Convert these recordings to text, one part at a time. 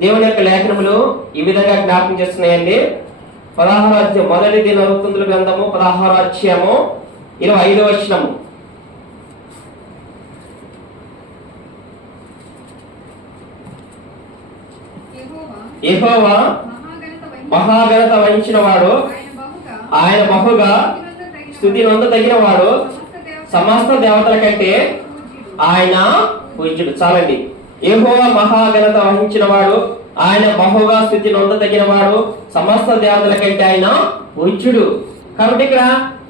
దేవుని యొక్క లేఖనములు ఈ విధంగా జ్ఞాపకం చేస్తున్నాయండి. 16వ అధ్యాయం, మొదటి దినవృత్తంతుల గ్రంథము 16వ అధ్యాయము 25వ వచనము. యెహోవా మహాఘనత వహించిన వాడు, ఆయన బహుగా స్తుతి నొందదగిన వాడు, సమస్త దేవతల కంటే ఆయన పూజ్యుడు. చాలండి. యెహోవా మహాఘనత వహించిన వాడు, ఆయన బహుగా స్తుతి నొందదగిన వాడు, సమస్త దేవతల కంటే ఆయన పూజ్యుడు. కాబట్టి ఇక్కడ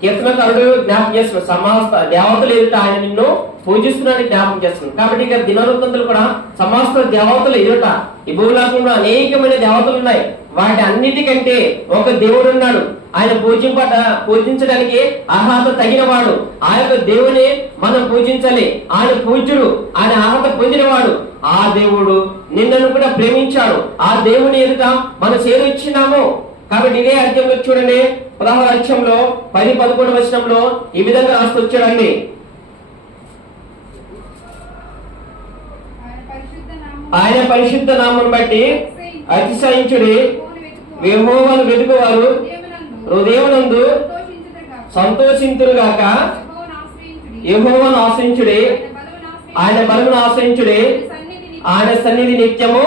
కీర్తనకారుడు జ్ఞాపకం చేస్తున్నాడు, సమస్త దేవతలు ఎదుట ఆయన నిన్ను పూజిస్తున్నాడని జ్ఞాపకం చేస్తున్నాడు. కాబట్టి ఇక్కడ దినవృత్తంతులు కూడా సమస్త దేవతలు ఎదుట, ఈ భూలోకంలో అనేకమైన దేవతలు ఉన్నాయి. వాటి అన్నిటికంటే ఒక దేవుడు ఉన్నాడు. ఆయన పూజించడానికి అర్హత తగిన వాడు. ఆ యొక్క దేవుని మనం పూజించాలి. ఆయన పూజ్యుడు, ఆయన అర్హత పొందినవాడు. ఆ దేవుడు నిన్నను కూడా ప్రేమించాడు. ఆ దేవుని ఎదుట మనం చేరుచ్చినాము. కాబట్టి ఇదే అధ్యాయంలో చూడండి, 16వ అధ్యాయంలో 10-11 వచనంలో ఈ విధంగా రాస్తూ వచ్చాడండి. ఆయన పరిశుద్ధ నామం బట్టి అతిశయించుడి, యెహోవాను వెతుకువారు హృదయమునందు సంతోషింతురుగాక. యెహోవాను ఆశ్రయించుడి, ఆయన బలమును ఆశ్రయించుడి, ఆయన సన్నిధి నిత్యము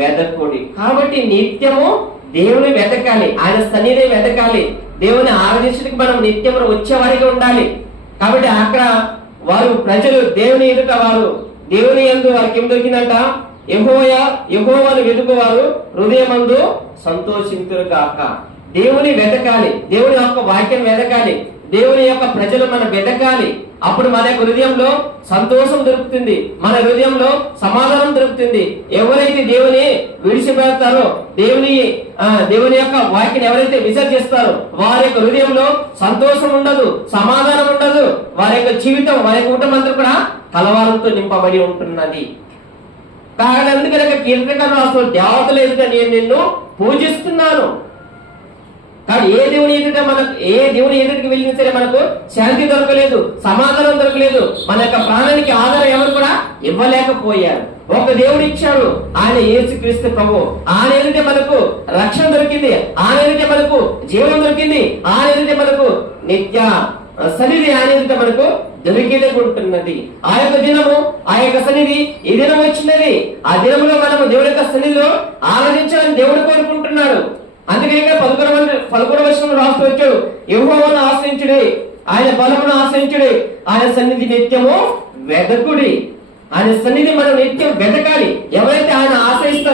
వెతకుడి. కాబట్టి నిత్యము దేవుని వెతకాలి, ఆయన సన్నిధి వెతకాలి. దేవుని ఆరాధించడానికి మనం నిత్యం వచ్చేవారిగా ఉండాలి. కాబట్టి అక్కడ వారు ప్రజలు దేవుని ఎదుట వారు దేవుని యందు వారికి ఏం దొరికిందంట? యెహోవాను వెతుకువారు హృదయమందు సంతోషింతురు కాక. దేవుని వెతకాలి, దేవుని యొక్క వాక్యం వెతకాలి, దేవుని యొక్క ప్రజలు మనం వెతకాలి. అప్పుడు మన యొక్క హృదయంలో సంతోషం దొరుకుతుంది, మన హృదయంలో సమాధానం దొరుకుతుంది. ఎవరైతే దేవుని విడిచిపెడతారో, దేవుని యొక్క వాక్యాన్ని ఎవరైతే విసర్జిస్తారో వారి యొక్క హృదయంలో సంతోషం ఉండదు, సమాధానం ఉండదు. వారి యొక్క జీవితం, వారి యొక్క కుటుంబం కూడా కలవరంతో నింపబడి ఉంటున్నది. కాగా అందుకనే కీర్తనకారుడు అసలు దేవతలు ఎదుట నేను నిన్ను పూజిస్తున్నాను. కానీ ఏ దేవుని ఎదుటికి వెళ్ళినా సరే మనకు శాంతి దొరకలేదు, సమాధానం దొరకలేదు. మన యొక్క ప్రాణానికి ఆధారం ఎవరు కూడా ఇవ్వలేకపోయారు. ఒక దేవుడు ఇచ్చాడు, ఆయన యేసుక్రీస్తు ప్రభువు. ఆయన ఎదుటే మనకు రక్షణ దొరికింది, ఆయన ఎదుటే మనకు జీవం దొరికింది, ఆయన ఎదుటే మనకు నిత్య సన్నిధి, ఆయన ఎదుట మనకు దొరికిదగుంటున్నది. ఆ యొక్క దినము, ఆ యొక్క సన్నిధి ఈ దినం వచ్చినది. ఆ దినంలో మనము దేవుడి యొక్క సన్నిధిలో ఆరాధించాలని దేవుడు కోరుకుంటున్నాడు. అందుకని 11వ వచనంలో రాస్తూ వచ్చాడు, యెహోవాను ఆశ్రయించుడి, ఆయన బలమును ఆశ్రయించుడి, ఆయన సన్నిధి నిత్యము వెతకుడి. ఆయన సన్నిధి మనం నిత్యం వెతకాలి. ఎవరైతే ఆయన ఆశ్రయిస్తారో